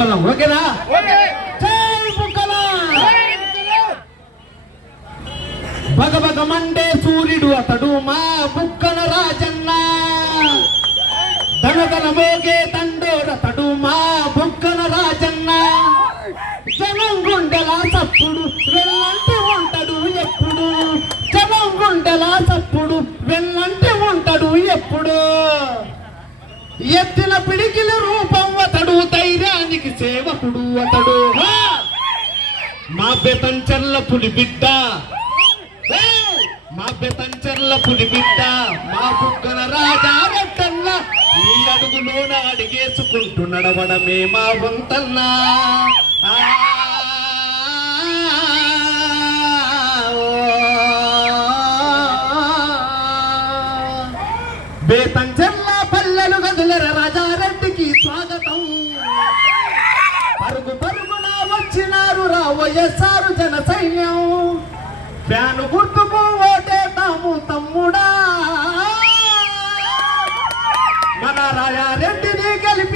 ఓకేనా? భగభగమండే సూర్యుడు అతడు మా బుక్కన రాజన్న. ధనధన మోగే తండోడతడు మా బుక్కన రాజన్న. జనం గుండెల సప్పుడు వెళ్ళంటి ఉంటాడు ఎప్పుడు. జనం గుండెల సప్పుడు ఎత్తిన పిడికిల రూపం అతడు ధైర్యానికి సేవకుడు అతడు! మా బెతంచెర్ల పులి బిడ్డ! మా బెతంచెర్ల పులి బిడ్డ. మా బుగ్గన రాజా ఈ అడుగులోన అడిగేసుకుంటూ నడవడమే మా వంతన్నా. ఆ! బేతంచెర్ల పల్లెలు గదులర రాజారెడ్డికి స్వాగతం పరుగు పరుగున వచ్చినారు రా వైఎస్ఆర్ జన సైన్యం ఫ్యాను గుర్తుకు ఓటేతాము తమ్ముడా మన రాయారెడ్డి